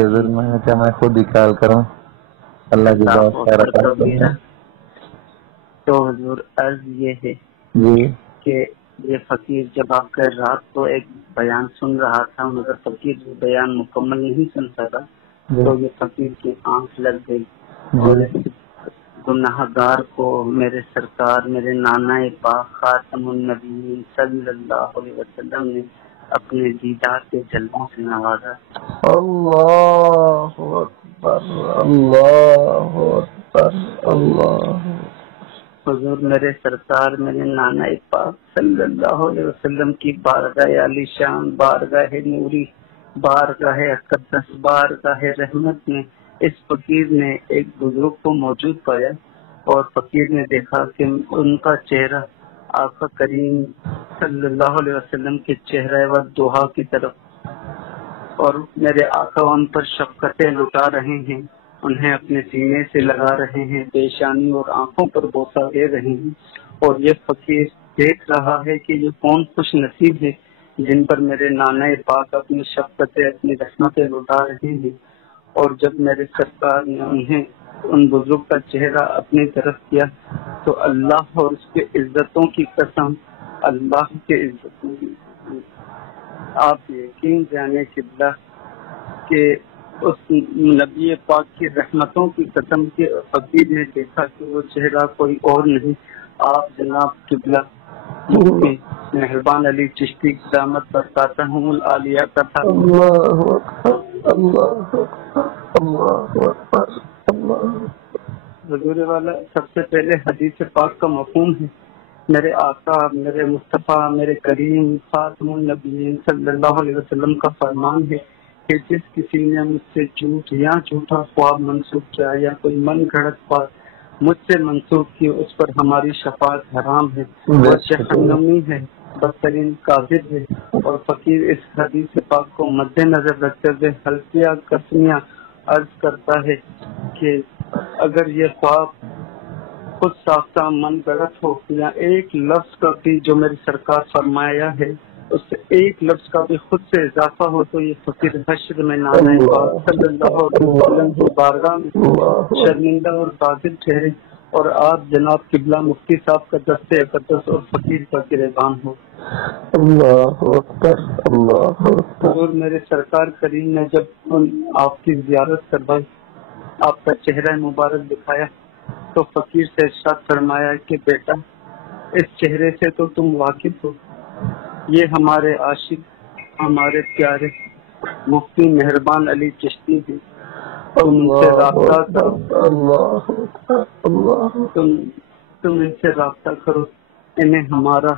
حضور میں خود ہی کال کروں. اللہ کی بات. تو حضور عرض یہ ہے جی کہ یہ فقیر جب آپ کا رات کو ایک بیان سن رہا تھا مگر فقیر بیان مکمل نہیں سن سکا تو یہ فقیر کی آنکھ لگ گئی اور گناہ گار کو میرے سرکار میرے نانا پاک خاتم النبیین صلی اللہ علیہ وسلم نے اپنے دیدار کے جلووں سے نوازا. اللہ اکبر اللہ اکبر اللہ. حضور میرے سرکار میرے نانا پاک صلی اللہ علیہ وسلم کی بارگاہ عالی شان بارگاہ نوری بارگاہ اقدس بارگاہ رحمت میں اس فقیر نے ایک بزرگ کو موجود پایا اور فقیر نے دیکھا کہ ان کا چہرہ آقا کریم صلی اللہ علیہ وسلم کے چہرہ و دوحا کی طرف اور میرے آقا ان پر شفقتیں لٹا رہے ہیں انہیں اپنے سینے سے لگا رہے ہیں پیشانی اور آنکھوں پر بوسہ دے رہے ہیں اور یہ فقیر دیکھ رہا ہے کہ یہ کون خوش نصیب ہے جن پر میرے نانا پاک اپنی شفقتیں اپنی رحمتیں لٹا رہے ہیں. اور جب میرے سرکار نے انہیں ان بزرگ کا چہرہ اپنی طرف کیا تو اللہ اور اس کے عزتوں کی قسم اللہ کے عزتوں کی آپ یقین جانے قبلہ کہ اس نبی پاک کی رحمتوں کی قسم کے فقیر نے دیکھا کہ وہ چہرہ کوئی اور نہیں آپ جناب قبلہ مفتی مہربان علی چشتی دامت برکاتہم العالیہ کا تھا. اللہ اکبر اللہ اکبر اللہ. حضور والا سب سے پہلے حدیث پاک کا مفہوم ہے. میرے آقا میرے مصطفیٰ میرے کریم خاتم النبیین صلی اللہ علیہ وسلم کا فرمان ہے کہ جس کسی نے مجھ سے جھوٹ یا جھوٹا خواب منسوخ کیا یا کوئی من گھڑت بات مجھ سے منسوخ کی اس پر ہماری شفاعت حرام ہے وہ جہنمی ہے بدترین کاذب ہے. اور فقیر اس حدیث پاک کو مد نظر رکھتے ہوئے حلفیہ قسمیہ عرض کرتا ہے کہ اگر یہ خواب خود ساختہ من گڑت ہو یا ایک لفظ کا بھی جو میری سرکار فرمایا ہے اس سے ایک لفظ کا بھی خود سے اضافہ ہو تو یہ فقیر حشر میں نانا پاک صلی اللہ علیہ وسلم کی بارگاہ میں شرمندہ اور باطل ٹھہرے اور آپ جناب قبلہ مفتی صاحب کا دست اقدس اور فقیر کا گریبان ہو. اللہ اکبر اللہ اکبر. اور میرے سرکار کریم نے جب آپ کی زیارت کروائی آپ کا چہرہ مبارک دکھایا تو فقیر سے ارشاد فرمایا کہ بیٹا اس چہرے سے تو تم واقف ہو یہ ہمارے عاشق ہمارے پیارے مفتی مہربان علی چشتی ہیں تم ان سے رابطہ کرو تم ان سے رابطہ کرو انہیں ہمارا